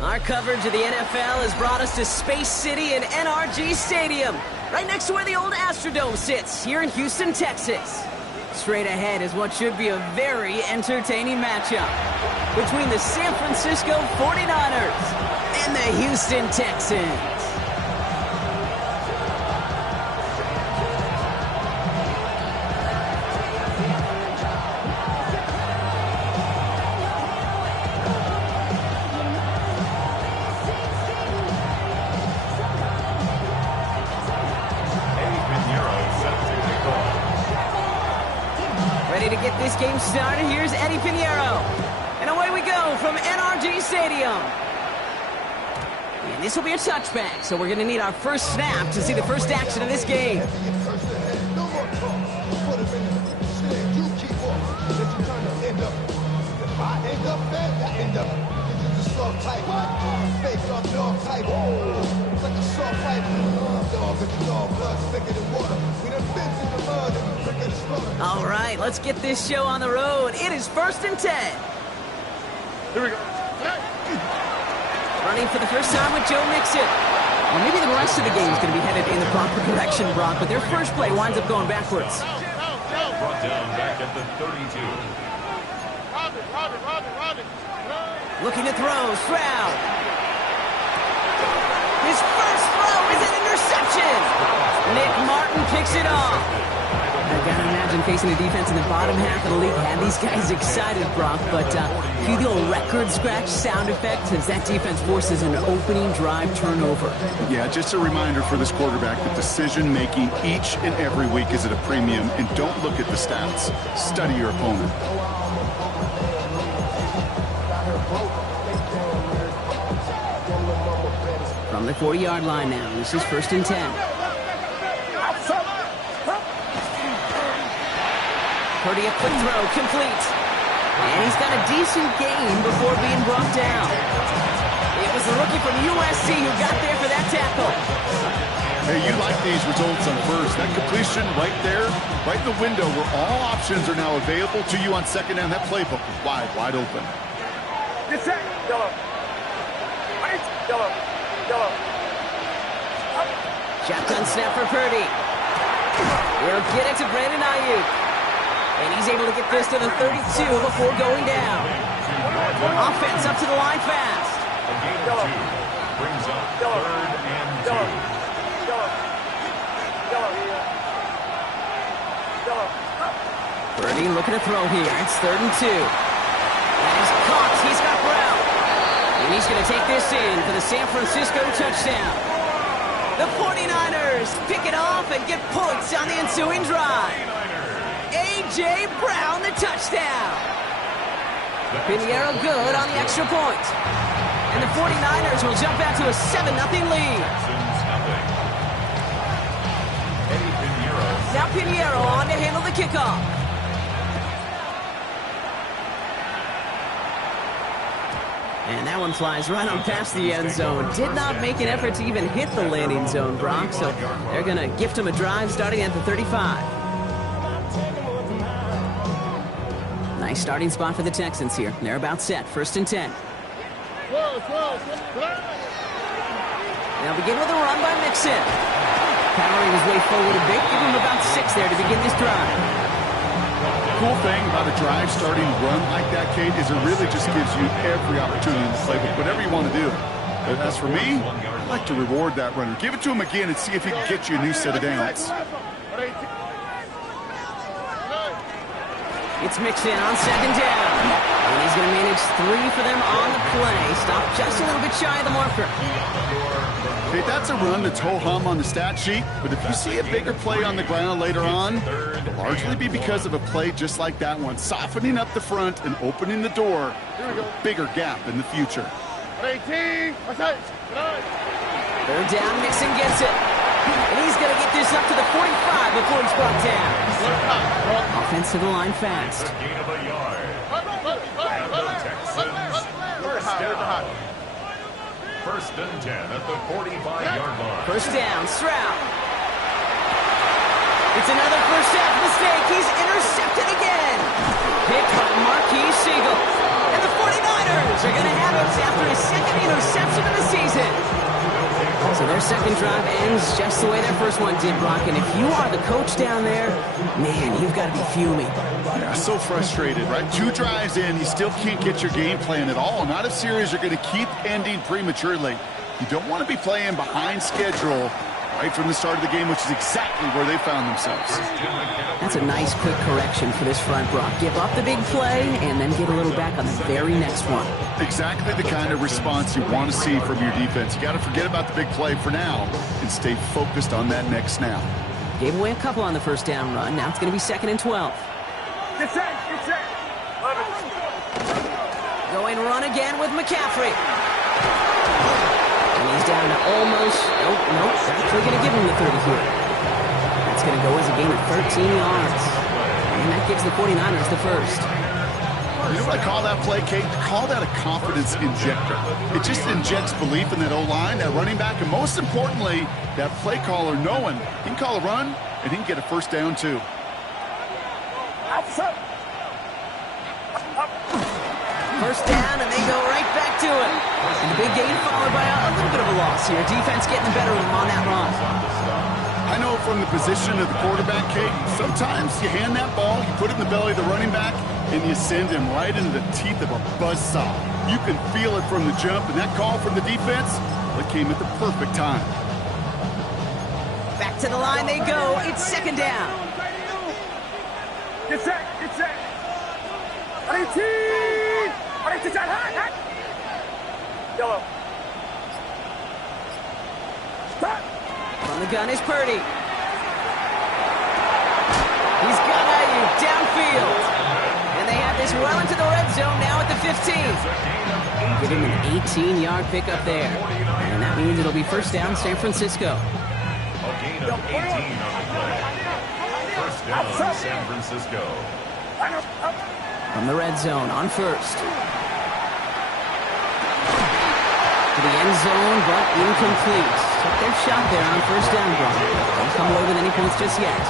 Our coverage of the NFL has brought us to Space City and NRG Stadium, right next to where the old Astrodome sits, here in Houston, Texas. Straight ahead is what should be a very entertaining matchup between the San Francisco 49ers and the Houston Texans. Ready to get this game started, here's Eddie Pinheiro. And away we go from NRG Stadium. And this will be a touchback, so we're going to need our first snap to see the first action of this game. All right, let's get this show on the road. It is 1st and 10. Here we go. Running for the first time with Joe Mixon. Well, maybe the rest of the game is going to be headed in the proper direction, Brock, but their first play winds up going backwards. Brought down back at the 32. Looking to throw, Stroud. His first throw is an interception. imagine facing a defense in the bottom half of the league had these guys excited, Brock, but cue the old record scratch sound effect as that defense forces an opening drive turnover. Yeah, just a reminder for this quarterback that decision-making each and every week is at a premium, and don't look at the stats. Study your opponent. From the 40-yard line now, this is 1st and 10. Purdy, a quick throw, complete. And he's got a decent gain before being brought down. It was the rookie from USC who got there for that tackle. Hey, you like these results on first. That completion right there, right in the window where all options are now available to you on second down. That playbook is wide open. Get set. Yellow. Right. Yellow. Yellow. Shotgun snap for Purdy. He'll get it to Brandon Ayuk. And he's able to get this to the 32 before going down. Offense up to the line fast. A gain of 2 brings up 3rd and 2. Purdy looking to throw here. It's 3rd and 2. And he's caught. He's got Brown. And he's going to take this in for the San Francisco touchdown. The 49ers pick it off and get points on the ensuing drive. A.J. Brown, the touchdown. Pinheiro good on the extra point. And the 49ers will jump out to a 7-0 lead. Texans nothing. Eddie Pinheiro. Now Pinheiro on to handle the kickoff. And that one flies right on past the end zone. Did not make an effort to even hit the landing zone, Brock. So they're going to gift him a drive starting at the 35. Nice starting spot for the Texans here. They're about set. 1st and 10. They'll begin with a run by Mixon. Powering his way forward a bit. Give him about 6 there to begin this drive. Cool thing about a drive starting run like that, Kate, is it really just gives you every opportunity in the playbook, whatever you want to do. But as for me, I like to reward that runner. Give it to him again and see if he can get you a new set of downs. It's Mixon on 2nd down. And he's going to manage 3 for them on the play. Stop just a little bit shy of the marker. Okay, that's a run that's ho-hum on the stat sheet, but if you see a bigger play on the ground later on, it'll largely be because of a play just like that one, softening up the front and opening the door for a bigger gap in the future. 18. 3rd down, Mixon gets it. And he's going to get this up to the 45 before he's brought down. Offense to the line fast. Gain of a yard. And the Texans first down. 1st and 10 at the 45-yard line. 1st down, Stroud. It's another first half mistake. He's intercepted again. Picked by Marquise Siegel. And the 49ers are going to have it after his 2nd interception of the season. So their 2nd drive ends just the way their first one did, Brock. And if you are the coach down there, man, you've got to be fuming. Yeah, so frustrated, right? 2 drives in, you still can't get your game plan at all. Not if series are going to keep ending prematurely. You don't want to be playing behind schedule right from the start of the game, which is exactly where they found themselves. That's a nice quick correction for this front, Brock. Give up the big play and then get a little back on the very next one. Exactly the kind of response you want to see from your defense. You got to forget about the big play for now and stay focused on that next snap. Gave away a couple on the 1st down run. Now it's going to be 2nd and 12. Get set. Get set. Going run again with McCaffrey. And he's down to almost, nope, actually going to give him the 30 here. That's going to go as a gain of 13 yards. And that gives the 49ers the first. You know what I call that play, Kate? I call that a confidence injector. It just injects belief in that O-line, that running back, and most importantly, that play caller knowing he can call a run and he can get a first down too. First down, and they go right back to it. And the big gain followed by a little bit of a loss here. Defense getting the better of them on that run. I know from the position of the quarterback, Kate, sometimes you hand that ball, you put it in the belly of the running back, and you send him right into the teeth of a buzzsaw. You can feel it from the jump, and that call from the defense, well, it came at the perfect time. Back to the line they go. It's 2nd down. Get set. Get set. 18. 18. Hot. Yellow. Stop. From the gun is Purdy. He's got Ayuk downfield. And they have this well into the red zone now at the 15. Give him an 18-yard pickup there. And that means it'll be first down San Francisco. A gain of 18 on the play. First down San Francisco. From the red zone on first. To the end zone, but incomplete. Took their shot there on first down, Brock. Don't come away with any points just yet.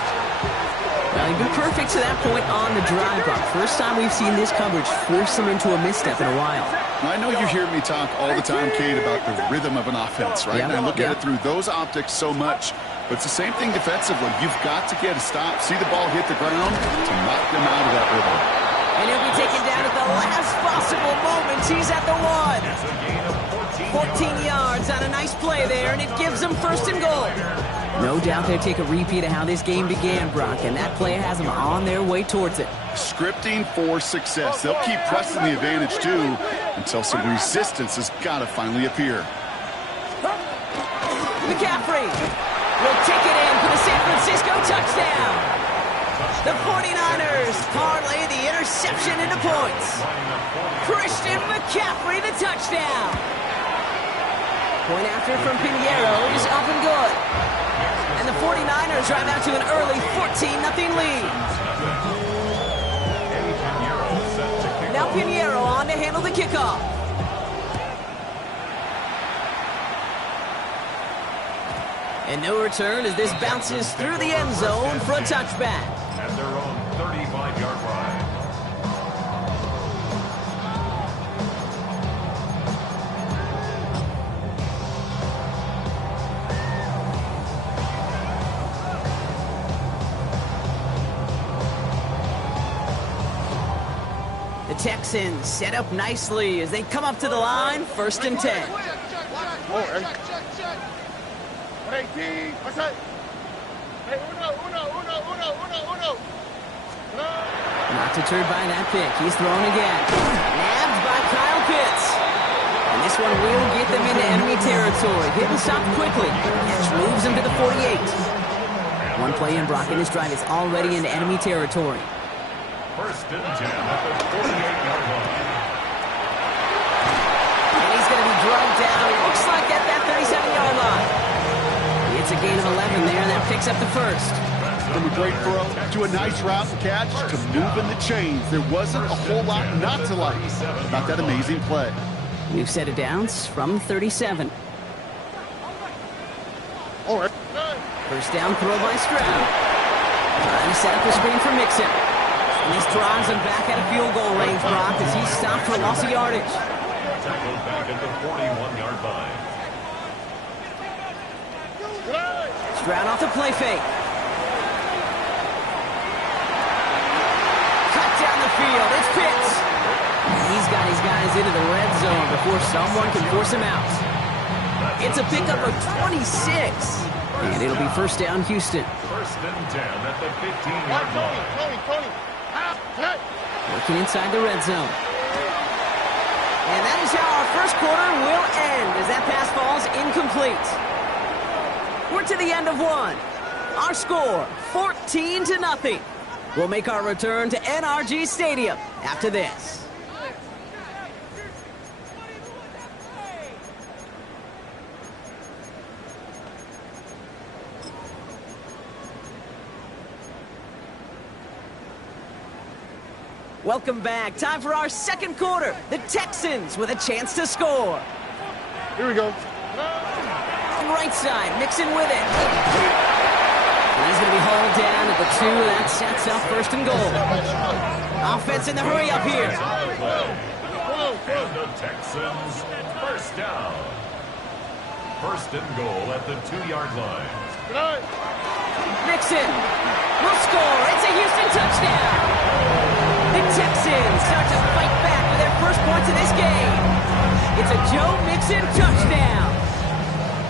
Now, you've been perfect to that point on the drive, Brock. First time we've seen this coverage force them into a misstep in a while. Now, I know you hear me talk all the time, Kate, about the rhythm of an offense, right? Yep. And I look at it through those optics so much. But it's the same thing defensively. You've got to get a stop, see the ball hit the ground to knock them out of that rhythm. And he'll be taken down at the last possible moment. He's at the 1. It's a gain of 14 yards on a nice play there, and it gives them first and goal. No doubt they take a repeat of how this game began, Brock, and that play has them on their way towards it. Scripting for success. They'll keep pressing the advantage, too, until some resistance has got to finally appear. McCaffrey will take it in for the San Francisco touchdown. The 49ers parlay the interception into points. Christian McCaffrey, the touchdown. Point after from Pinheiro is up and good. And the 49ers drive out to an early 14-0 lead. Now Pinheiro on to handle the kickoff. And no return as this bounces through the end zone for a touchback. At their own 35-yard line. The Texans set up nicely as they come up to the line, first and 10. 18. What's that? Hey, uno. Not deterred by that pick. He's thrown again. Nabbed by Kyle Pitts. And this one will get them into enemy territory. Hit and stop quickly. Catch moves him to the 48. One play in, Brock, and this drive is already into enemy territory. First and 10 at the 48-yard line. And he's going to be drugged down. It looks like at that 37-yard line. It's a gain of 11 there, and that picks up the first. From a great throw to a nice route and catch to moving the chains. There wasn't a whole lot not to like about that amazing play. We've set it down from 37. All right. First down throw by Stroud. Trying to set up the screen for Mixon. And this drives him back out of field goal range, Brock, as he's stopped for loss of yardage. Tackled back at the 41-yard line. Stroud off the play fake. Cut down the field. It's Pitts. He's got his guys into the red zone before someone can force him out. It's a pickup of 26. And it'll be first down, Houston. First and 10 at the 15-yard line. Tony. Working inside the red zone. And that is how our first quarter will end as that pass falls incomplete. We're to the end of one. Our score, 14-0. We'll make our return to NRG Stadium after this. Welcome back. Time for our second quarter. The Texans with a chance to score. Here we go. Right side, Mixon with it. He's going to be hauled down at the 2. That sets up first and goal. Offense in the hurry up here. And the Texans, first down. First and goal at the 2-yard line. Mixon will score. It's a Houston touchdown. The Texans start to fight back for their first points of this game. It's a Joe Mixon touchdown.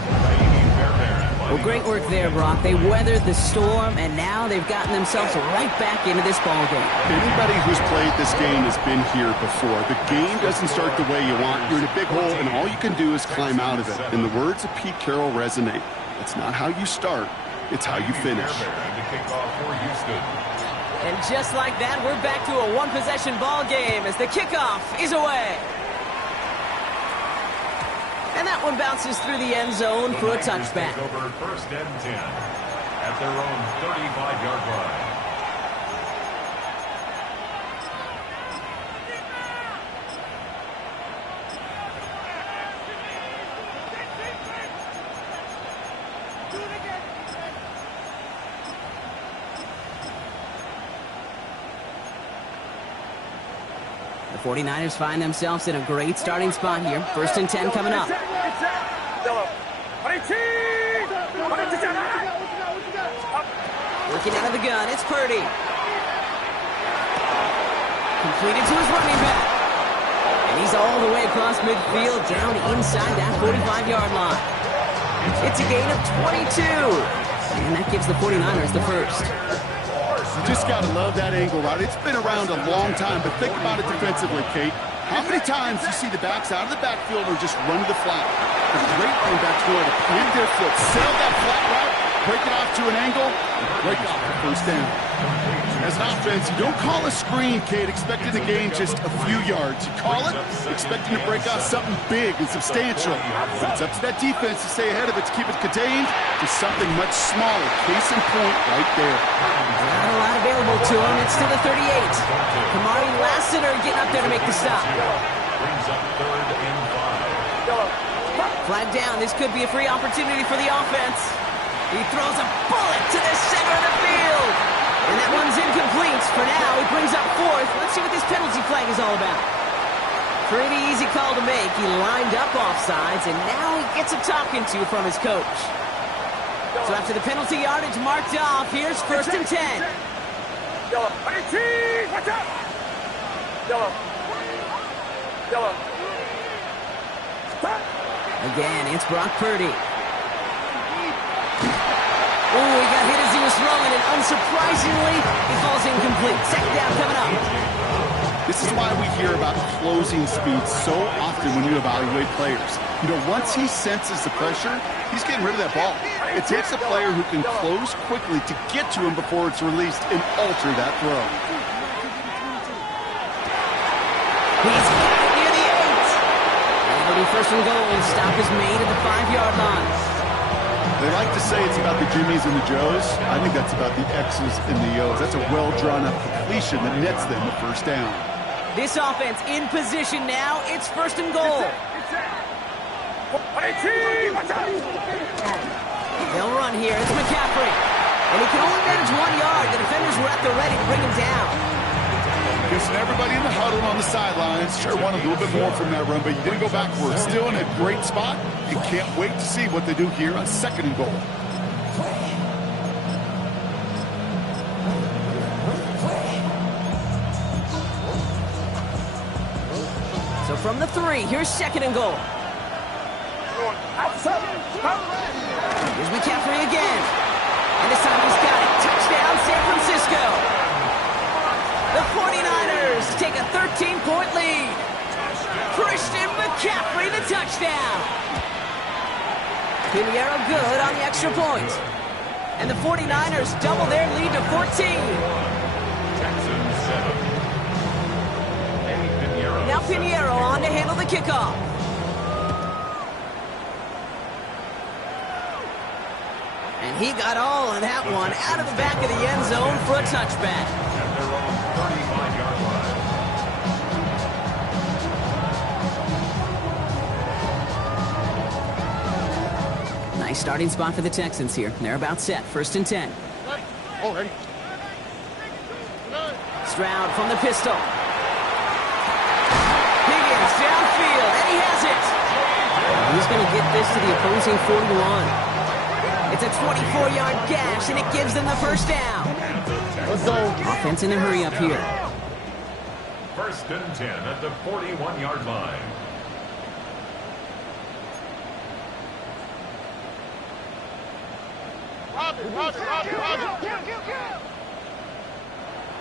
Raheem Berberian Well, great work there, Brock. They weathered the storm, and now they've gotten themselves right back into this ball game. Anybody who's played this game has been here before. The game doesn't start the way you want. You're in a big hole, and all you can do is climb out of it. And the words of Pete Carroll resonate. It's not how you start, it's how you finish. And just like that, we're back to a one-possession ball game as the kickoff is away. And that one bounces through the end zone for a touchback. Over first and 10 at their own 35-yard line. The 49ers find themselves in a great starting spot here. First and 10 coming up. Working out of the gun, it's Purdy. Completed to his running back. And he's all the way across midfield, down inside that 45-yard line. It's a gain of 22. And that gives the 49ers the first. You just got to love that angle route. It's been around a long time, but think about it defensively, Kate. How many times you see the backs out of the backfield or just run to the flat? The great running backs know how to plant their foot, sail that flat route, break it off to an angle, and break off the first down. As an offense, you don't call a screen, Kate, expecting to gain just a few yards. You call it expecting to break off something big and substantial. But it's up to that defense to stay ahead of it, to keep it contained to something much smaller. Case in point right there. Not a lot available to him. It's still the 38. Kamari Lassiter getting up there to make the stop. Brings up third and 5. Flag down. This could be a free opportunity for the offense. He throws a bullet to the center of the field. And that one's incomplete. For now, he brings up fourth. Let's see what this penalty flag is all about. Pretty easy call to make. He lined up offsides, and now he gets a talking to from his coach. So after the penalty yardage marked off, here's first and 10. Watch out! Again, it's Brock Purdy. Oh, he got hit as he was throwing, and unsurprisingly, he falls incomplete. Second down coming up. This is why we hear about closing speed so often when you evaluate players. You know, once he senses the pressure, he's getting rid of that ball. It takes a player who can close quickly to get to him before it's released and alter that throw. He's got it near the 8. And it'll be first and goal. Stop is made at the 5-yard line. They like to say it's about the Jimmies and the Joes. I think that's about the X's and the O's. That's a well-drawn-up completion that nets them the first down. This offense in position now. It's first and goal. They'll run here. It's McCaffrey. And he can only manage 1 yard. The defenders were at the ready to bring him down. Guessing everybody in the huddle on the sidelines sure wanted a little bit more from that run, but you didn't go backwards. Still in a great spot. You can't wait to see what they do here on second and goal. So from the 3, here's second and goal. Here's McCaffrey again. And this time he's got it. Touchdown, San Francisco. The 49ers take a 13-point lead. Christian McCaffrey, the touchdown. Pinheiro good on the extra point. And the 49ers double their lead to 14. Texans 7. Now Pinheiro on to handle the kickoff. And he got all of that one out of the back of the end zone for a touchback. At their own 35-yard line. Nice starting spot for the Texans here. They're about set. First and 10. Already. Stroud from the pistol. Higgins downfield, and he has it. He's going to get this to the opposing 41. It's a 24-yard gash, and it gives them the first down. Let's go. Offense in a hurry up here. First and 10 at the 41-yard line.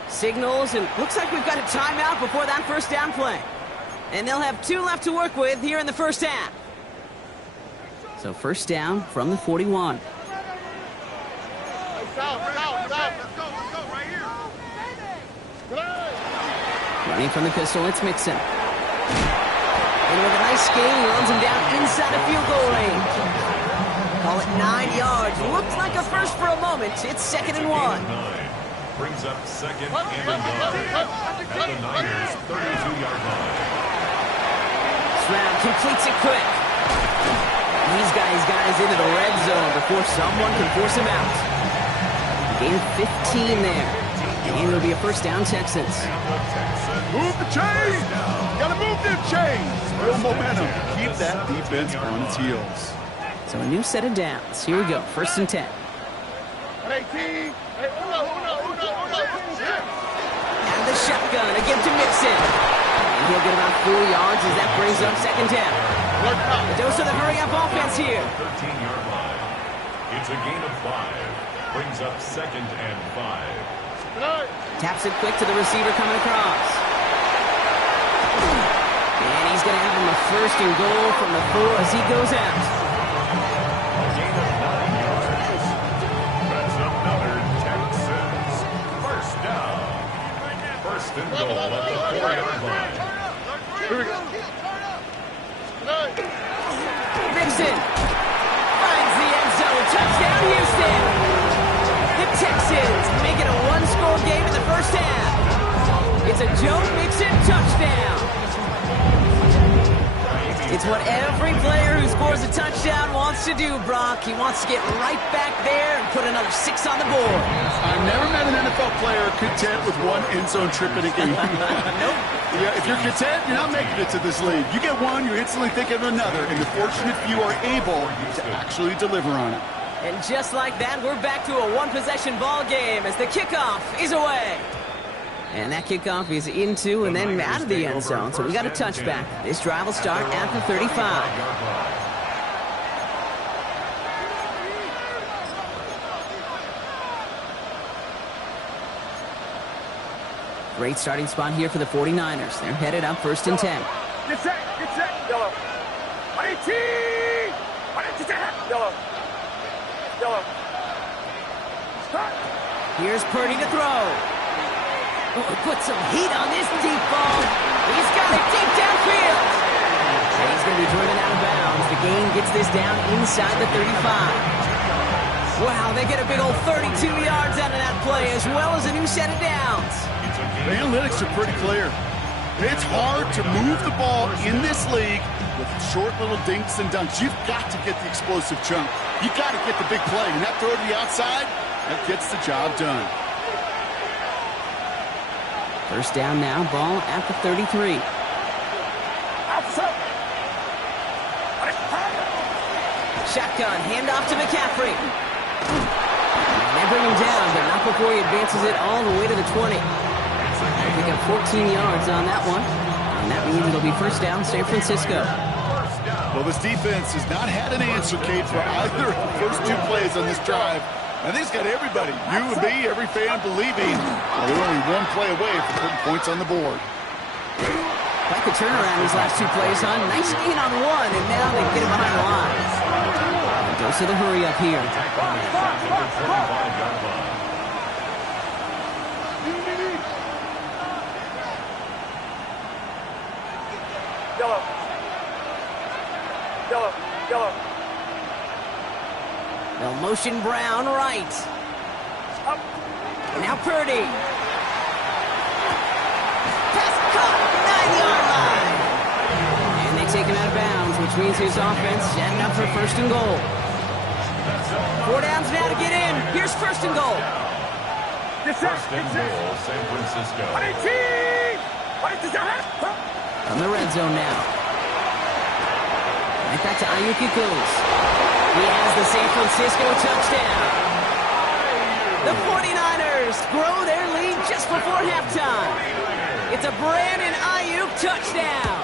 Signals, and looks like we've got a timeout before that first down play. And they'll have 2 left to work with here in the first half. So first down from the 41. Running from the pistol, it's Mixon. And with a nice gain, he runs him down inside of field goal range. Call it 9 yards. Looks like a first for a moment. It's 2nd and 1. Brings up 2nd and 9 at the Niners' 32-yard line. Stroud completes it quick. These guys into the red zone before someone can force him out. Gain 15 there. And it'll be a first down, Texans. Move the chains! Gotta move them chains! Build momentum. Keep that defense on its heels. So a new set of downs. Here we go. 1st and 10. And the shotgun again to Mixon. And he'll get about 4 yards as that brings up 2nd down. A dose of the hurry-up offense here. 13-yard line. It's a gain of 5. Brings up 2nd and 5. Taps it quick to the receiver coming across. And he's going to have him a 1st and goal from the 4 as he goes out. A gain of 9 yards. That's another Texans. First down. 1st and goal at the 4-yard line. Here we go. Mixon finds the end zone. Touchdown, Houston. The Texans make it a 1-score game in the first half. It's a Joe Mixon touchdown. It's what every player who scores a touchdown wants to do, Brock. He wants to get right back there and put another 6 on the board. I've never met an NFL player content with 1 end zone trip in a game. Nope. Yeah, if you're content, you're not making it to this league. You get one, you're instantly thinking of another, and the fortunate few are able to actually deliver on it. And just like that, we're back to a 1-possession ball game as the kickoff is away. And that kickoff is into and then out of the end zone. So we got a touchback. This drive will start at the 35. Great starting spot here for the 49ers. They're headed up 1st and 10. Get set, yellow. 18! Yellow. Yellow. Start. Here's Purdy to throw. Oh, put some heat on this deep ball. He's got it deep downfield. And he's going to be driven out of bounds. The gain gets this down inside the 35. Wow, they get a big old 32 yards out of that play as well as a new set of downs. The analytics are pretty clear. It's hard to move the ball in this league with short little dinks and dunks. You've got to get the explosive chunk. You've got to get the big play. And that throw to the outside, that gets the job done. First down now, ball at the 33. Shotgun, handoff to McCaffrey. And they bring him down, but not before he advances it all the way to the 20. They got 14 yards on that one. And that means it'll be first down, San Francisco. Well, this defense has not had an answer, Kate, for either of the first 2 plays on this drive. I think it's got everybody, you and me, every fan believing they're only 1 play away from putting points on the board. Quite the turnaround these last 2 plays, huh? Nice gain on 1, and now they get him behind the line. Goes to the hurry up here. Yellow. Yellow. Yellow. They'll motion Brown right. Up. Now Purdy. Pass caught, 9-yard line. And they take him out of bounds, which means his offense setting up for 1st and goal. 4 downs now to get in. Here's 1st and goal. Get set. First and goal, San Francisco. 18! From the red zone now. Right back to Ayuk it goes. He has the San Francisco touchdown. The 49ers grow their lead just before halftime. It's a Brandon Ayuk touchdown.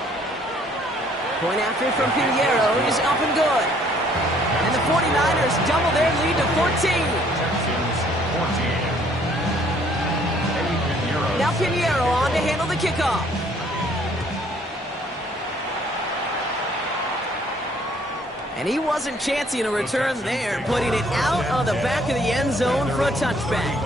Point after from Pinheiro is up and good. And And the 49ers double their lead to 14. Texans 14. Now Pinheiro on to handle the kickoff. And he wasn't chancing a return there, putting it out on the back of the end zone for a touchback.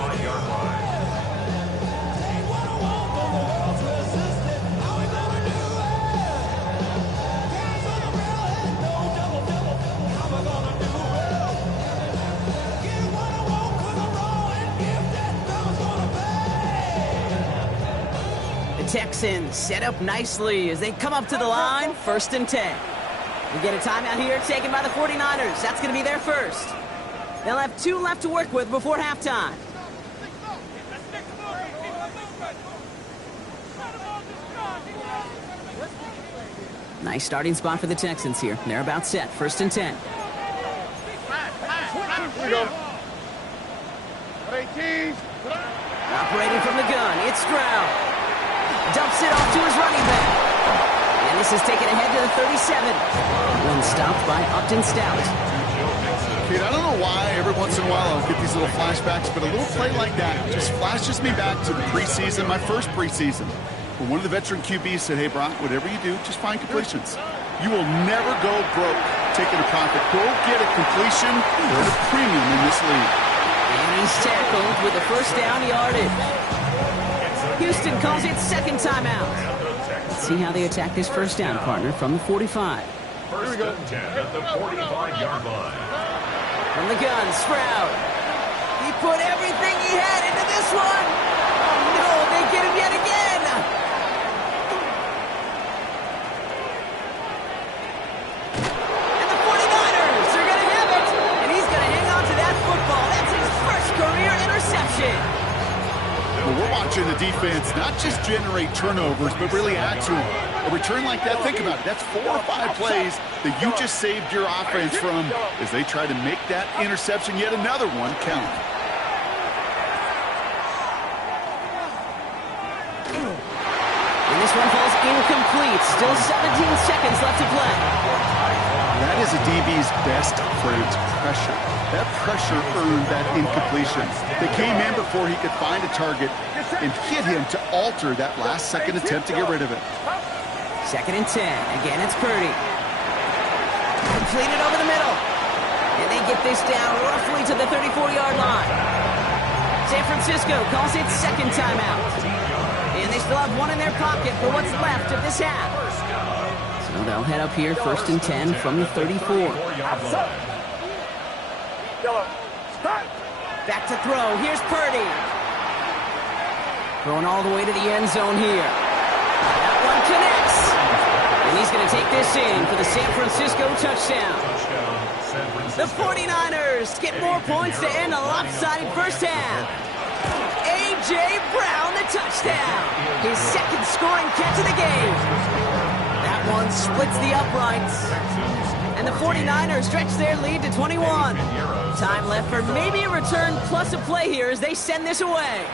The Texans set up nicely as they come up to the line, 1st and 10. We get a timeout here taken by the 49ers. That's going to be their first. They'll have 2 left to work with before halftime. Nice starting spot for the Texans here. They're about set. 1st and 10. Here we go. 18. Operating from the gun, it's Stroud. Dumps it off to his running back. And this is taken ahead to the 37. One stopped by Upton Stout. Kid, I don't know why every once in a while I'll get these little flashbacks, but a little play like that just flashes me back to the preseason, my first preseason. When one of the veteran QBs said, hey, Brock, whatever you do, just find completions. You will never go broke taking a profit. Go get a completion or a premium in this league. And he's tackled with the first down yardage. Houston calls it second timeout. Let's see how they attack this first down, partner, from the 45. First and 10 at the 45-yard line. From the gun, Stroud. He put everything he had into this one. Oh, no, they get him yet again. And the 49ers are going to have it. And he's going to hang on to that football. That's his first career interception. Well, we're watching the defense not just generate turnovers, but really add to them. A return like that, think about it. That's 4 or 5 plays that you just saved your offense from as they try to make that interception, yet another one, count. And this one falls incomplete. Still 17 seconds left to play. That is a DB's best phrase, pressure. That pressure earned that incompletion. They came in before he could find a target and hit him to alter that last-second attempt to get rid of it. 2nd and 10. Again, it's Purdy. Completed over the middle. And they get this down roughly to the 34-yard line. San Francisco calls it second timeout. And they still have one in their pocket for what's left of this half. So they'll head up here, 1st and 10 from the 34. Back to throw. Here's Purdy. Throwing all the way to the end zone here. That one connects. And he's going to take this in for the San Francisco touchdown. The 49ers get more points to end a lopsided first half. A.J. Brown, the touchdown. His second scoring catch of the game. That one splits the uprights. And the 49ers stretch their lead to 21. Time left for maybe a return plus a play here as they send this away.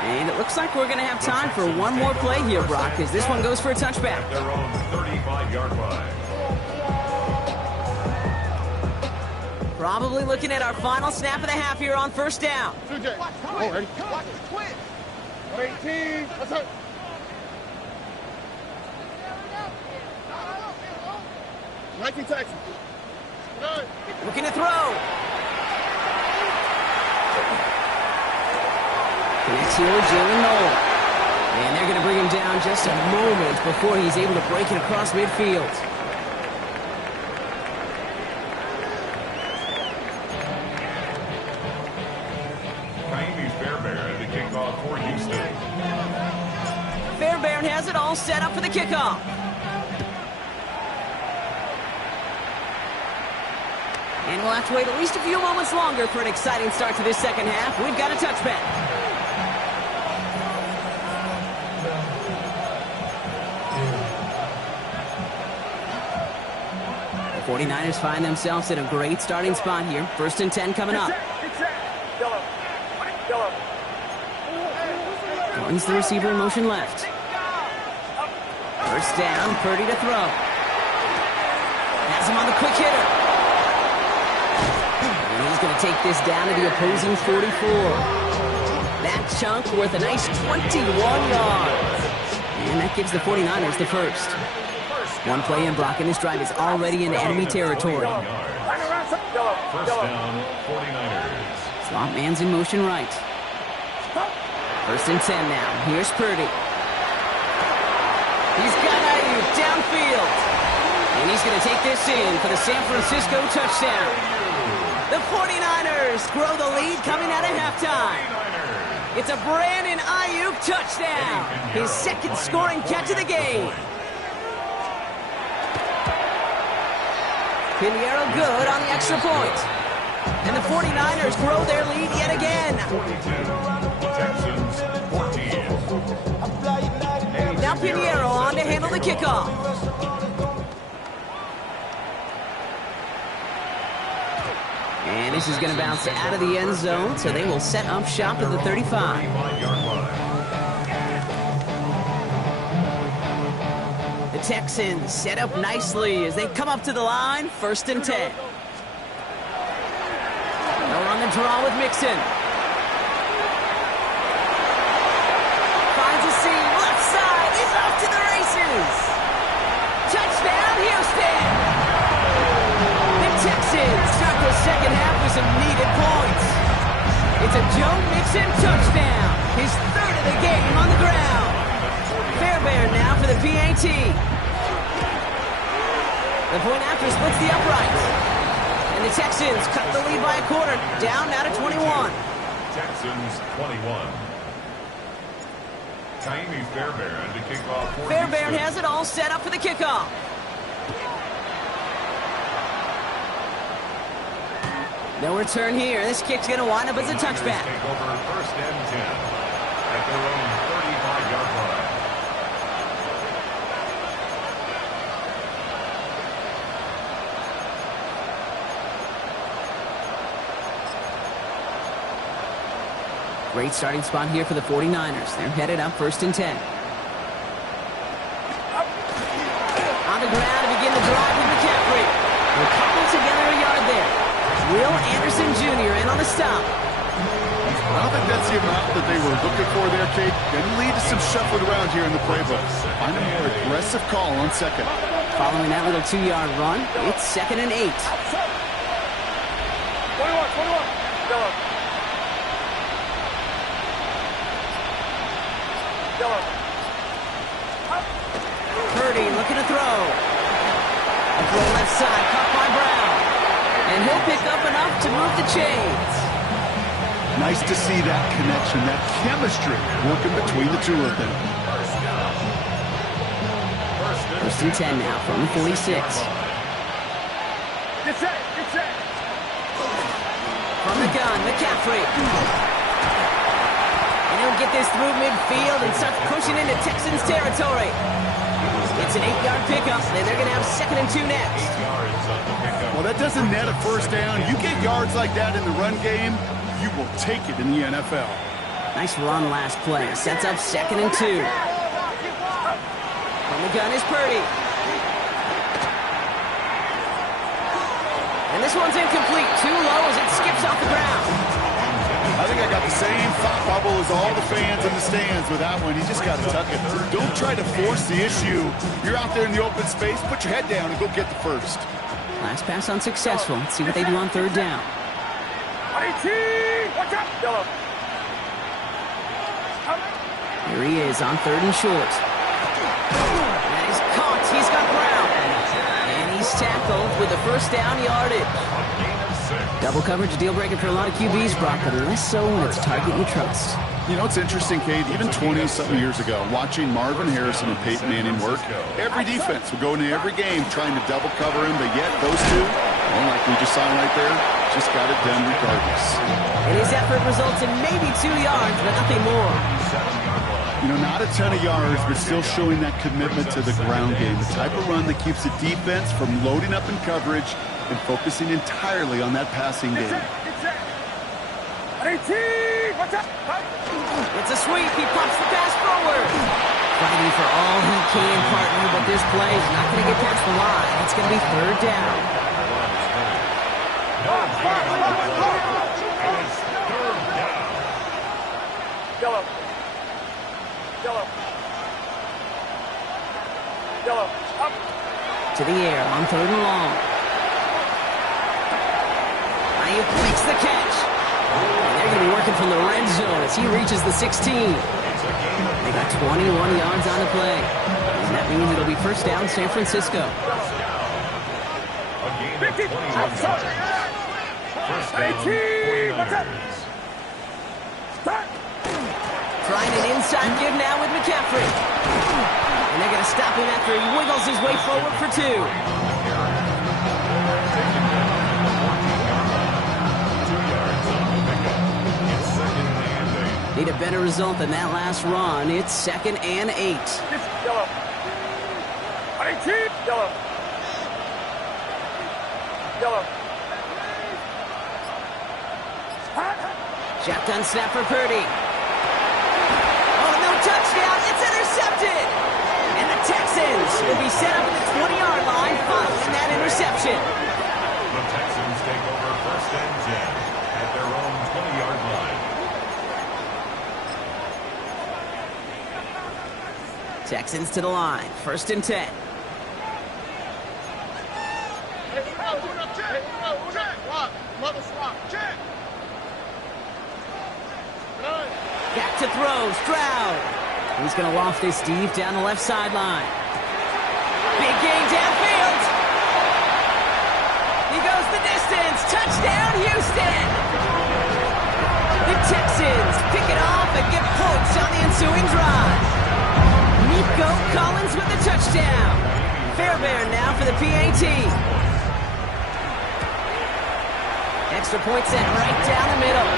And it looks like we're going to have time for one more play here, Brock, as this one goes for a touchback. Their own 35-yard line. Probably looking at our final snap of the half here on first down. Ready? 18. Let's go. 19 Texans. Looking to throw. Connects here with Jalen Noel. And they're going to bring him down just a moment before he's able to break it across midfield. Fairbairn, the kickoff for Houston. Fairbairn has it all set up for the kickoff. And we'll have to wait at least a few moments longer for an exciting start to this second half. We've got a touchback. The 49ers find themselves at a great starting spot here. 1st and 10 coming up. Runs the receiver in motion left. First down, Purdy to throw. Has him on the quick hitter. And he's going to take this down to the opposing 44. That chunk worth a nice 21 yards. And that gives the 49ers the first. One play in, Brock, and this drive is already in enemy territory. First down, 49ers. Slot man's in motion right. First and 10 now. Here's Purdy. He's got Ayuk downfield. And he's going to take this in for the San Francisco touchdown. The 49ers grow the lead coming out of halftime. It's a Brandon Ayuk touchdown. His second scoring catch of the game. Pinheiro good on the extra point. And the 49ers grow their lead yet again. 42. Texans, 14. Now Pinheiro on to handle the kickoff. And this is going to bounce out of the end zone, so they will set up shop at the 35. 35-yard line. The Texans set up nicely as they come up to the line, first and 10. They're on the draw with Mixon. Finds a seam, left side, he's off to the races. Touchdown, Houston! The Texans start the second half with some needed points. It's a Joe Mixon touchdown, his third of the game on the ground. Fairbairn now for the PAT. The point after splits the uprights. And the Texans cut the lead by a quarter, down now to 21. Texans, 21. Taimi Fairbairn to kick off for Fairbairn Houston. has it all set up for the kickoff. No return here. This kick's going to wind up as a touchback. Take over first and 10 at their own 35-yard line. Great starting spot here for the 49ers. They're headed up first and 10. On the ground to begin the drive with McCaffrey. They'll cobble together a yard there. Will Anderson Jr. in on the stop. I don't think that's the amount that they were looking for there, Kate. Going to lead to some shuffling around here in the playbook. Find a more aggressive call on second. Following that little 2-yard run, it's second and 8. 21. Yellow. Purdy looking to throw. A throw left side, caught by Brown. And he'll pick up enough to move the chains. Nice to see that connection, that chemistry working between the two of them. First and 10 now from the 46. Get set. From the gun, McCaffrey. And he'll get this through midfield and start pushing into Texans territory. It's an 8-yard pickup, and they're going to have second and 2 next. Well, that doesn't net a first down. You get yards like that in the run game, you will take it in the NFL. Nice run last play. Sets up second and 2. From the gun is Purdy. And this one's incomplete. Too low as it skips off the ground. I think I got the same thought bubble as all the fans in the stands with that one. You just got to tuck it. Don't try to force the issue. You're out there in the open space. Put your head down and go get the first. Last pass unsuccessful. Let's see what they do on third down. Watch out. Yellow. Here he is on third and short. And he's caught. He's got Brown. And he's tackled with the first down yardage. Double coverage, deal breaker for a lot of QBs, Brock, but less so when it's a target you trust. You know, it's interesting, Kate, even 20-something years ago, watching Marvin Harrison and Peyton Manning work, every defense would go into every game trying to double cover him, but yet those two, well, like we just saw right there, just got it done regardless. And his effort results in maybe 2 yards, but nothing more. You know, not a ton of yards, but still showing that commitment to the ground game, the type of run that keeps the defense from loading up in coverage and focusing entirely on that passing game. Watch out. It's a sweep. He pumps the pass forward. Fighting for all he can, partner, but this play is not going to get past the line. It's going to be third down. Yellow. Yellow. Yellow. Up. To the air on third and long. Ayuk makes the catch. And they're going to be working from the red zone as he reaches the 16. They got 21 yards on the play. And that means it'll be first down San Francisco. A gain of 21 yards. First down, 49ers. Trying an inside give now with McCaffrey. And they're going to stop him after he wiggles his way forward for 2. 2 yards on the pickup. It's second and 8. Need a better result than that last run. It's second and 8. Yellow. 18. Yellow. Yellow. Shotgun snap for Purdy. Oh, no touchdown. It's intercepted. And the Texans will be set up at the 20-yard line following that interception. The Texans take over first and 10 at their own 20-yard line. Texans to the line. First and 10. Back to throw. Stroud. He's going to loft this deep down the left sideline. Big game downfield. He goes the distance. Touchdown, Houston. The Texans pick it off and get points on the ensuing drive. Nico Collins with the touchdown. Fairbairn now for the PAT. Extra point set right down the middle.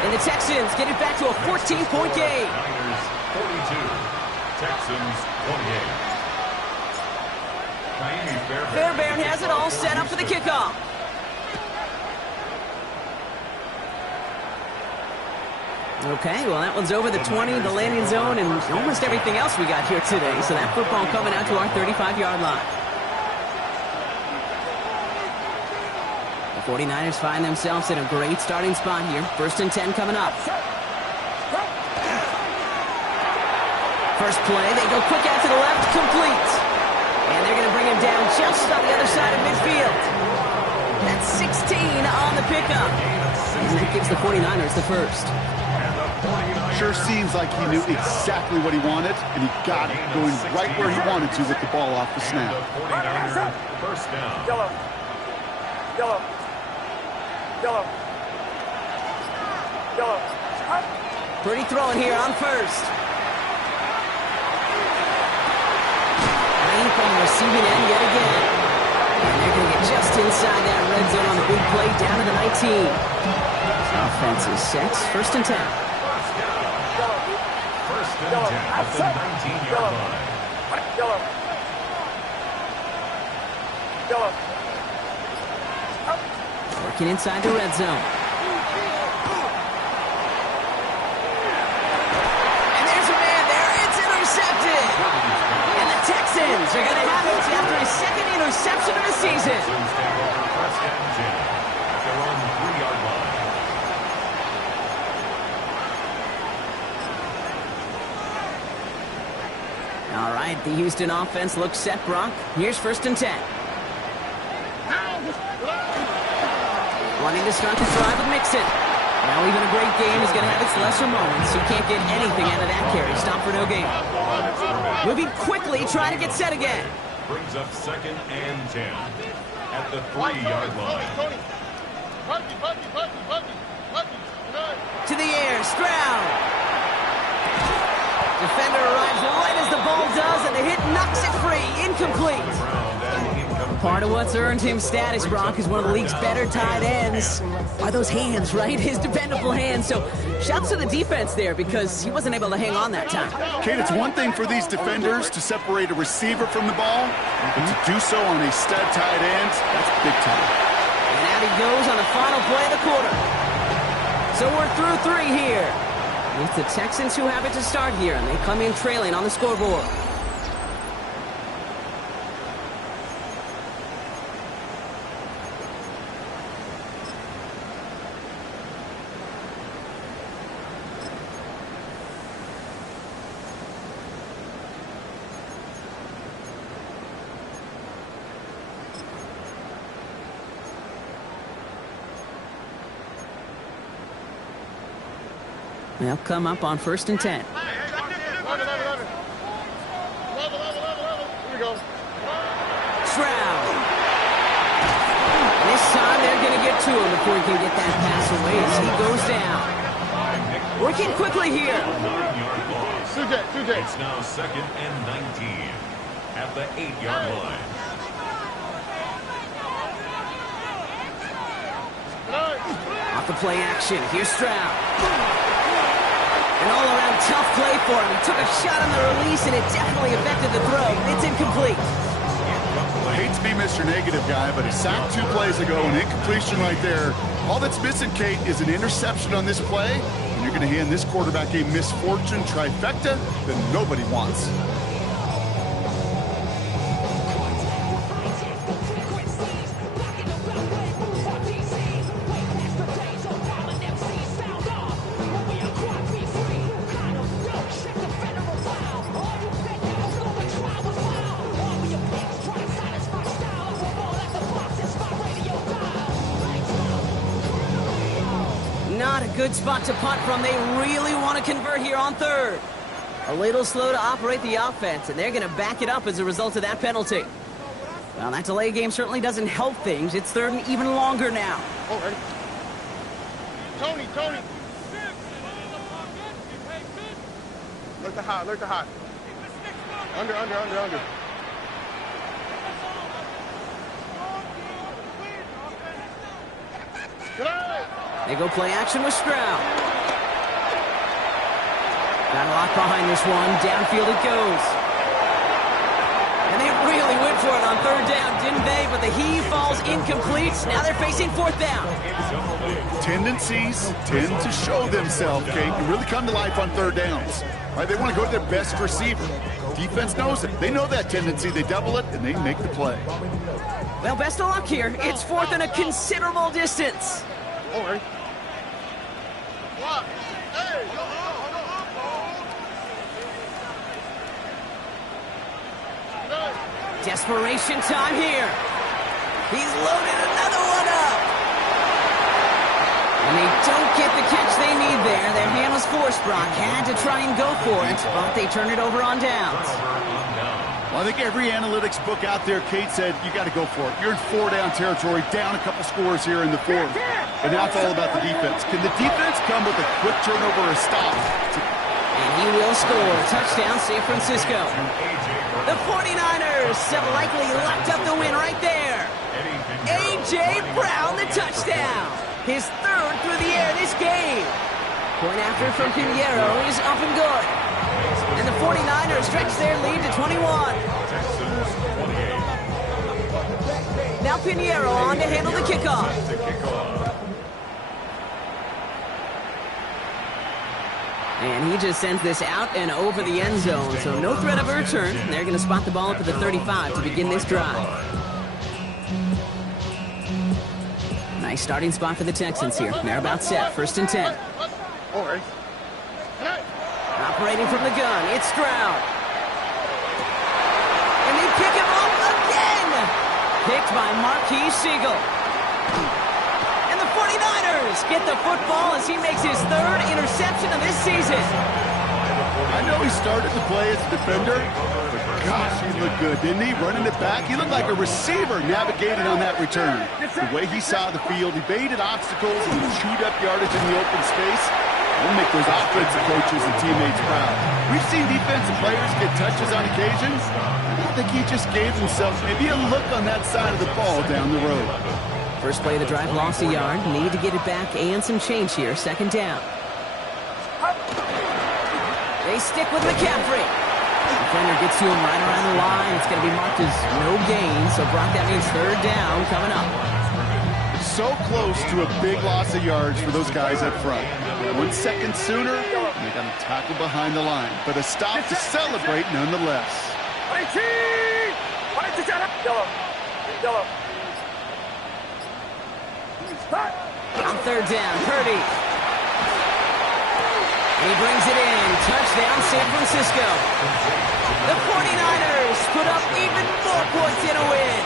And the Texans get it back to a 14-point game. Niners 42, Texans 28. Fairbairn has it all set up for the kickoff. Okay, well, that one's over the 20, the landing zone, and almost everything else we got here today. So that football coming out to our 35-yard line. The 49ers find themselves in a great starting spot here. First and 10 coming up. First play, they go quick out to the left, complete. And they're going to bring him down just on the other side of midfield. That's 16 on the pickup. And that gives the 49ers the first. Sure seems like he knew exactly what he wanted, and he got it going right where he wanted to with the ball off the snap. First down. Yellow. Yellow. Yellow. Yellow. Pretty throwing here on first. Lane from the receiving end yet again. And they're going to get just inside that red zone on the big play down to the 19. Offense is set. First and 10. First and 10 at the 19-yard line. Yellow. Yellow. Working inside the red zone. And there's a man there. It's intercepted. And the Texans are going to have it after his second interception of the season. Texans take over first and 10 at their own 3-yard line. All right, the Houston offense looks set, Brock. Here's first and 10. Wanting to start the drive with Mixon. Now even a great game is going to have its lesser moments. You can't get anything out of that carry. Stop for no gain. Moving quickly, trying to get set again. Brings up second and 10 at the 3-yard line. To the air, Stroud. Defender arrives right as the ball does, and the hit knocks it free. Incomplete. Part of what's earned him status, Brock, is one of the league's better tight ends. Are those hands, right? His dependable hands. So shouts to the defense there because he wasn't able to hang on that time. Kate, it's one thing for these defenders to separate a receiver from the ball, but to do so on a stud tight end, that's big time. And out he goes on the final play of the quarter. So we're through 3 here. It's the Texans who have it to start here, and they come in trailing on the scoreboard. They'll come up on 1st and 10. Here we go. Stroud. This time they're going to get to him before he can get that pass away as he goes down. Working quickly here. 9-yard loss. TJ. It's now 2nd and 19 at the 8-yard line. Off the play action. Here's Stroud. An all-around tough play for him. He took a shot on the release, and it definitely affected the throw. It's incomplete. I hate to be Mr. Negative guy, but he sacked 2 plays ago, an incompletion right there. All that's missing, Kate, is an interception on this play, and you're going to hand this quarterback a misfortune trifecta that nobody wants. Not a good spot to punt from. They really want to convert here on 3rd. A little slow to operate the offense, and they're going to back it up as a result of that penalty. Well, that delay game certainly doesn't help things. It's 3rd and even longer now. Oh, ready. Tony. Look the hot. Under. They go play action with Stroud. Got a lot behind this one. Downfield it goes. And they really went for it on 3rd down, didn't they? But the heave falls incomplete. Now they're facing 4th down. Tendencies tend to show themselves, Kate, and really come to life on 3rd downs. Right? They want to go to their best receiver. Defense knows it. They know that tendency. They double it, and they make the play. Well, best of luck here. It's 4th and a considerable distance. Oh, ready. Desperation time here. He's loaded another one up. And they don't get the catch they need there. Their hand was forced, Brock. Had to try and go for it, but they turn it over on downs. Well, I think every analytics book out there, Kate, said you got to go for it. You're in 4-down territory, down a couple scores here in the 4th. And now it's all about the defense. Can the defense come with a quick turnover or stop? And he will score. Touchdown, San Francisco. The 49ers have likely locked up the win right there. A.J. Brown, the touchdown. His 3rd through the air this game. Point after from Pinheiro is up and good. And the 49ers stretch their lead to 21. Now Pinheiro on to handle the kickoff. And he just sends this out and over the end zone, so no threat of a return. They're going to spot the ball up at the 35 to begin this drive. Nice starting spot for the Texans here. They're about set, 1st and 10. Oh, ready. Operating from the gun, it's Stroud. And they pick him up again! Picked by Marquise Siegel. And the 49ers get the football as he makes his 3rd interception of this season. I know he started the play as a defender, but gosh, he looked good, didn't he? Running it back, he looked like a receiver navigating on that return. The way he saw the field, he baited obstacles and he chewed up yardage in the open space. We'll make those offensive coaches and teammates proud. We've seen defensive players get touches on occasion. I don't think he just gave himself maybe a look on that side of the ball down the road. First play of the drive, lost a yard. Need to get it back and some change here. 2nd down. They stick with McCaffrey. Defender gets to him right around the line. It's going to be marked as no gain. So Brock, that means 3rd down coming up. so close to a big loss of yards for those guys up front. 1 second sooner, and they got to tackle behind the line. But a stop to celebrate nonetheless. Yellow. Yellow. On third down, Purdy. And he brings it in. Touchdown, San Francisco. The 49ers put up even more points in a win.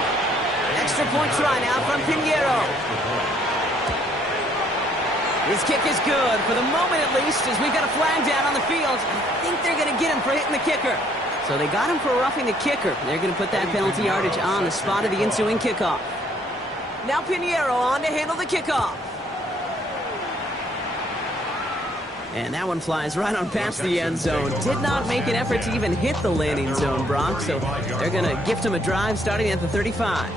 Extra point try now from Pinheiro. His kick is good, for the moment at least, as we've got a flag down on the field. I think they're going to get him for hitting the kicker. So they got him for roughing the kicker. They're going to put that penalty yardage on the spot of the ensuing kickoff. Now Pinheiro on to handle the kickoff. And that one flies right on past the end zone. Did not make an effort to even hit the landing zone, Brock. So they're going to gift him a drive starting at the 35.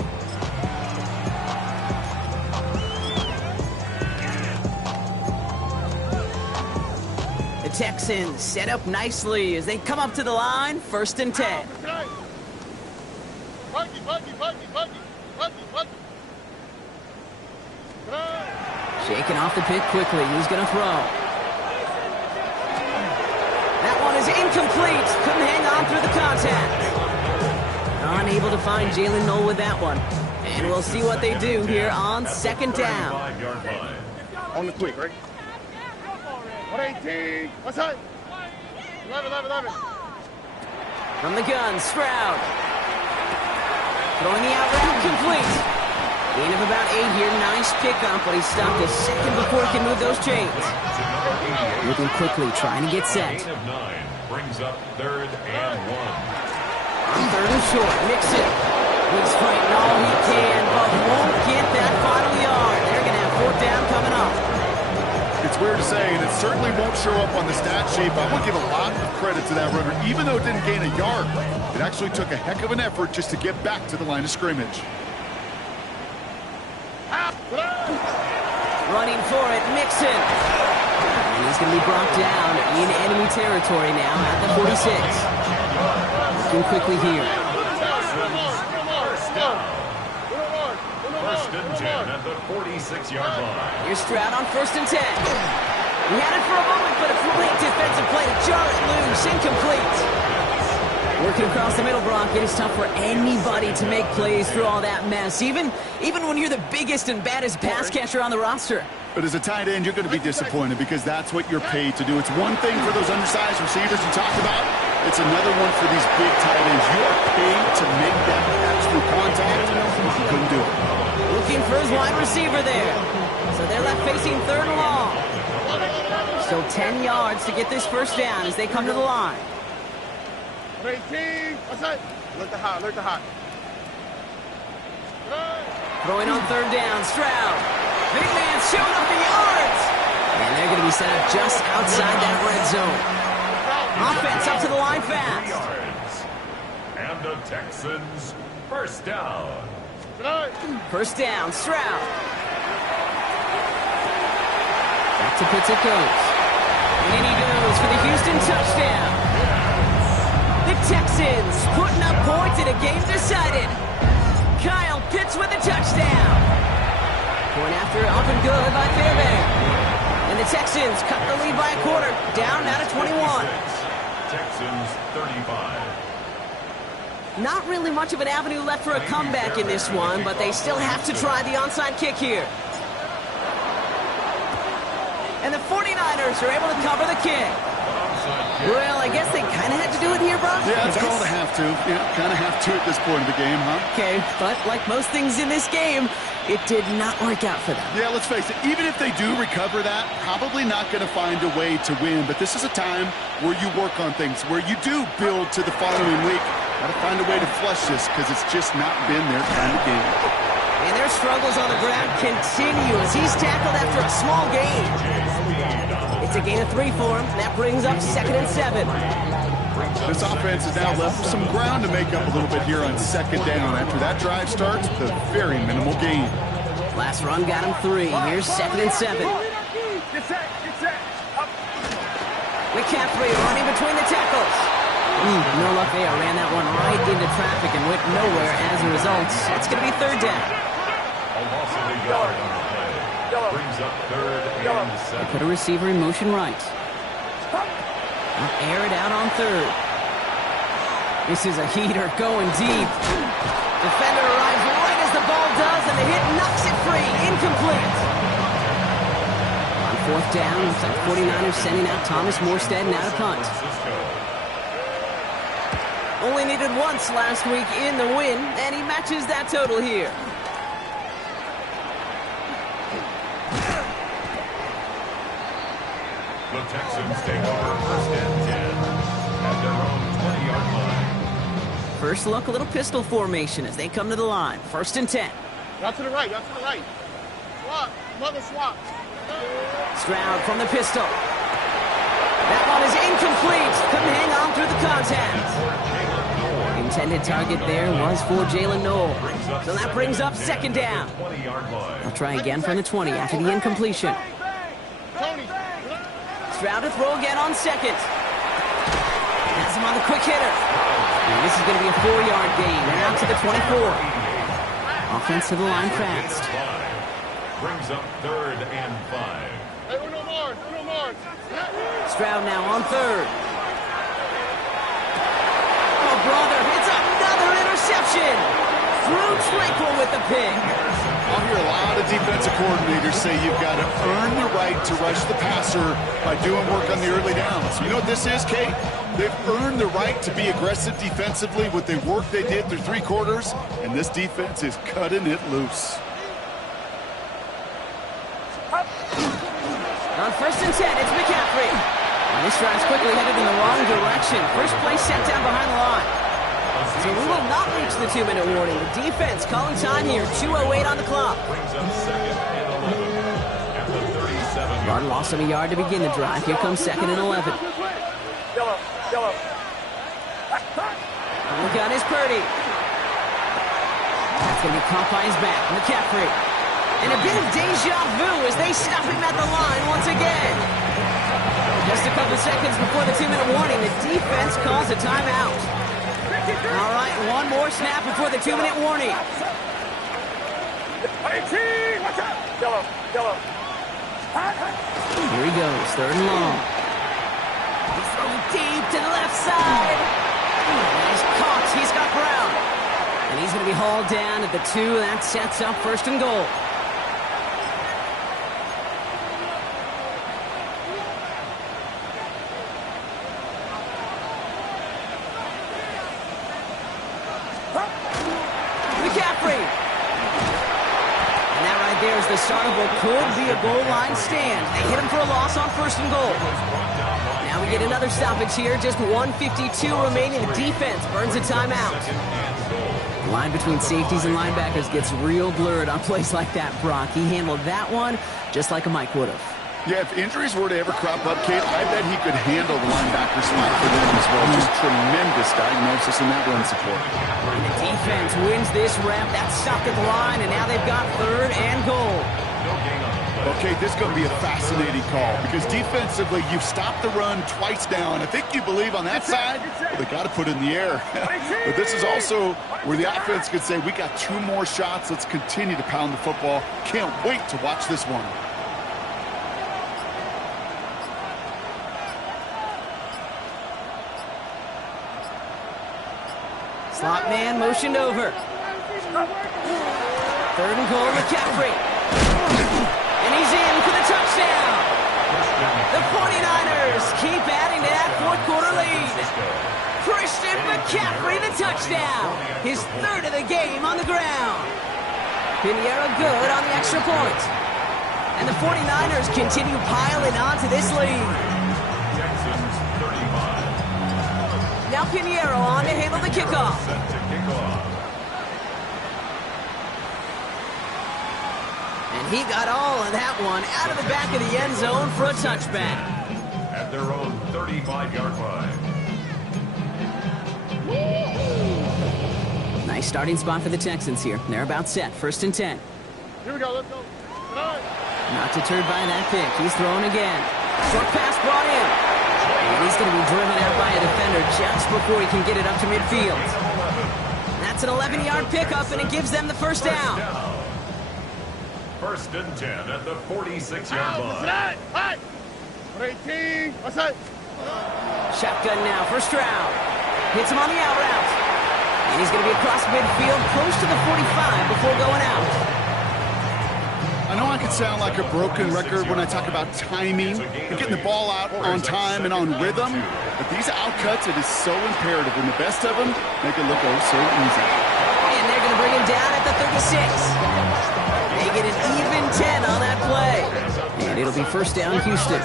The Texans set up nicely as they come up to the line, 1st and 10. Shaking off the pick quickly. He's going to throw. That one is incomplete. Couldn't hang on through the contact. Unable to find Jalen Noel with that one. And we'll see what they do here on 2nd down. On the quick, right? 118. What's that? 11. From the gun, Stroud. Throwing the out route complete. Gain of about 8 here. Nice pickup, but he stopped a second before he can move those chains. Moving quickly, trying to get set. Gain of 9 brings up 3rd and 1. On 3rd and short, Mixon. He's fighting all he can, but won't get that final yard. They're going to have 4th down coming up. It's weird to say, and it certainly won't show up on the stat sheet, but I want to give a lot of credit to that runner. Even though it didn't gain a yard, it actually took a heck of an effort just to get back to the line of scrimmage. Running for it, Mixon. And he's going to be brought down in enemy territory now at the 46. Looking quickly here. 1st and 10 at the 46-yard line. Here's Stroud on 1st and 10. He had it for a moment, but a great defensive play to jar it loose. Incomplete. Working across the middle, Brock, it is tough for anybody to make plays through all that mess, even when you're the biggest and baddest pass catcher on the roster. But as a tight end, you're going to be disappointed because that's what you're paid to do. It's one thing for those undersized receivers you talked about. It's another one for these big tight ends. You are paid to make that catch through contact. You couldn't do it. Looking for his wide receiver there. So they're left facing 3rd and long. Still 10 yards to get this 1st down as they come to the line. 18. What's that? Alert the hot. Throwing on 3rd down, Stroud. Big man showing up the yards. And they're going to be set up just outside that red zone. Offense up to the line fast. And the Texans 1st down. 1st down, Stroud. Back to Pitts it goes. And he goes for the Houston touchdown. The Texans putting up points in a game decided. Kyle Pitts with a touchdown. Point after up and good by Fairbairn. And the Texans cut the lead by a quarter. Down now to 21. Texans 35. Not really much of an avenue left for a comeback in this one, but they still have to try the onside kick here. And the 49ers are able to cover the kick. Well, I guess they kind of had to do it here, Brock. Yeah, it's called a have to. Yeah, kind of have to at this point of the game, huh? Okay, but like most things in this game, it did not work out for them. Yeah, let's face it, even if they do recover that, probably not going to find a way to win. But this is a time where you work on things, where you do build to the following week. Got to find a way to flush this because it's just not been their kind of game. And their struggles on the ground continue as he's tackled after a small gain. It's a gain of 3 for him. That brings up 2nd and 7. This offense is now left with some ground to make up a little bit here on 2nd down. After that drive starts, the very minimal gain. Last run got him 3. Here's 2nd and 7. Get set. Up. McCaffrey running between the tackles. No luck there. Ran that one right into traffic and went nowhere as a result. It's going to be 3rd down. A loss of a yard on the play. Brings up 3rd and 7. Put a receiver in motion right. Air it out on 3rd. This is a heater going deep. Defender arrives right as the ball does, and the hit knocks it free. Incomplete. On 4th down, looks like 49ers sending out Thomas Morstead now to punt. Only needed once last week in the win, and he matches that total here. The Texans take over 1st and 10 at their own 20-yard line. First look, a little pistol formation as they come to the line. 1st and 10. Y'all to the right. Y'all to the right. Swap. Mother swap. Stroud from the pistol. That one is incomplete. Couldn't hang on through the contact. Intended target there was for Jalen Noel. So that brings up 2nd down. They'll try again from the 20 after the incompletion. Tony. Stroud to throw again on 2nd. Has him on the quick hitter. And this is going to be a 4-yard gain. They're out to the 24. Offense to the line fast. Brings up 3rd and 5. Hey, Uno Mars. Uno Mars. Stroud now on 3rd. Oh, brother, it's another interception. Through Tranquil with the pick. I'll hear a lot of defensive coordinators say you've got to earn the right to rush the passer by doing work on the early downs. You know what this is, Kate? They've earned the right to be aggressive defensively with the work they did through 3 quarters, and this defense is cutting it loose. On 1st and 10, it's McCaffrey. And this drive's quickly headed in the wrong direction. First play set down behind the line. So we will not reach the 2-minute warning. The defense calling time here. 2:08 on the clock. Brings up 2nd and 11 at the 37. Yard loss of a yard to begin the drive. Here comes 2nd and 11. Yellow. Look out is Purdy. That's going to be caught by his back. McCaffrey. And a bit of deja vu as they stop him at the line once again. Just a couple seconds before the 2-minute warning, the defense calls a timeout. All right, one more snap before the 2-minute warning. Yellow. Here he goes, 3rd and long. He's throwing deep to the left side. He's caught, he's got Brown. And he's going to be hauled down at the 2. That sets up 1st and goal. McCaffrey. And that right there is the start of what could be a goal line stand. They hit him for a loss on 1st and goal. Now we get another stoppage here. Just 1:52 remaining. The defense burns a timeout. The line between safeties and linebackers gets real blurred on plays like that, Brock. He handled that one just like a Mike would have. Yeah, if injuries were to ever crop up, Kate, I bet he could handle the linebacker spot for them as well. Just tremendous diagnosis in that run support. And the defense wins this rep. That's stopped at the line, and now they've got 3rd and goal. Okay, this is going to be a fascinating call because defensively, you've stopped the run twice now, and I think you believe on that side, well, they got to put it in the air. But this is also where the offense could say, we got 2 more shots. Let's continue to pound the football. Can't wait to watch this one. Slot man motioned over. 3rd and goal, McCaffrey. And he's in for the touchdown. The 49ers keep adding to that 4th quarter lead. Christian McCaffrey, the touchdown. His 3rd of the game on the ground. Pinheiro good on the extra point. And the 49ers continue piling on to this lead. Texans 35. Now Pinheiro on to handle the kickoff. Set to kick off. And he got all of that one out of the back of the end zone for a touchback. At their own 35-yard line. Nice starting spot for the Texans here. They're about set. 1st and 10. Here we go. Let's go. Not deterred by that pick. He's throwing again. Short pass brought in. And he's going to be driven out by a defender just before he can get it up to midfield. That's an 11-yard pickup, and it gives them the 1st down. First and 10 at the 46-yard line. Hey! 18. What's that? Shotgun now for Stroud. Hits him on the out route. And he's going to be across midfield, close to the 45 before going out. I know I can sound like a broken record when I talk about timing and getting the ball out on time and on rhythm, but these outcuts, it is so imperative, and the best of them make it look oh so easy. And they're going to bring him down at the 36. They get an even 10 on that play. And it'll be first down, Houston.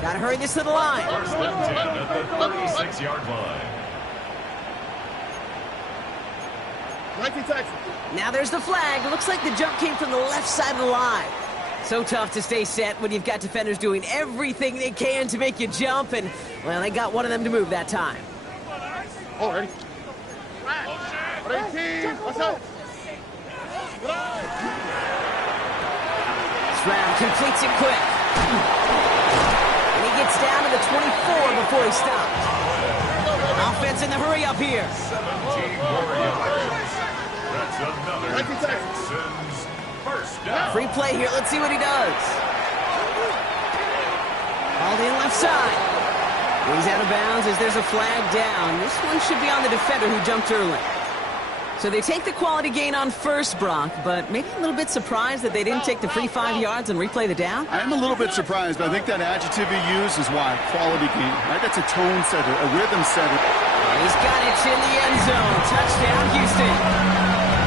Got to hurry this to the line. First and 10 at the 36-yard line. 19 Texas. Now there's the flag. Looks like the jump came from the left side of the line. So tough to stay set when you've got defenders doing everything they can to make you jump, and, well, they got one of them to move that time. Oh, ready? 18. What's that? Stroud completes it quick. And he gets down to the 24 before he stops. Offense in the hurry up here. 17 more yards. That's another Texans first down. Free play here. Let's see what he does. Called in left side. He's out of bounds as there's a flag down. This one should be on the defender who jumped early. So they take the quality gain on first, Brock, but maybe a little bit surprised that they didn't take the free 5 yards and replay the down? I am a little bit surprised, but I think that adjective he used is why. Quality game, right? That's a tone setter, a rhythm setter. He's got it in the end zone. Touchdown, Houston.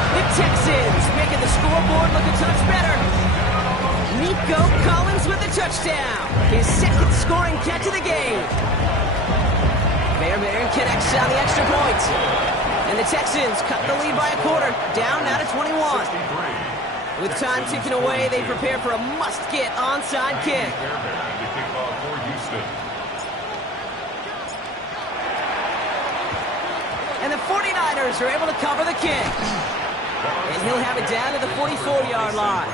The Texans making the scoreboard look a touch better. Nico Collins with the touchdown. His second scoring catch of the game. Bear connects on the extra point. And the Texans cut the lead by a quarter. Down now to 21. With time ticking away, they prepare for a must-get onside kick. The kickoff for Houston. And the 49ers are able to cover the kick. And he'll have it down to the 44-yard line.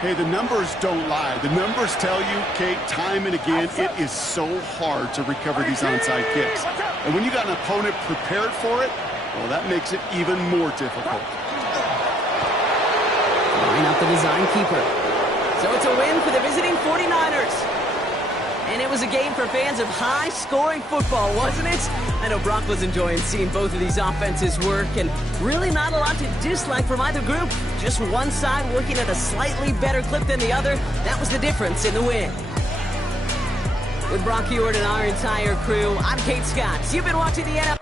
Hey, the numbers don't lie. The numbers tell you, Kate, time and again, it is so hard to recover these onside kicks. And when you got an opponent prepared for it, well, that makes it even more difficult. Line up the design keeper. So it's a win for the visiting 49ers. And it was a game for fans of high-scoring football, wasn't it? I know Brock was enjoying seeing both of these offenses work, and really not a lot to dislike from either group. Just one side working at a slightly better clip than the other. That was the difference in the win. With Brock Huard and our entire crew, I'm Kate Scott. You've been watching the NFL.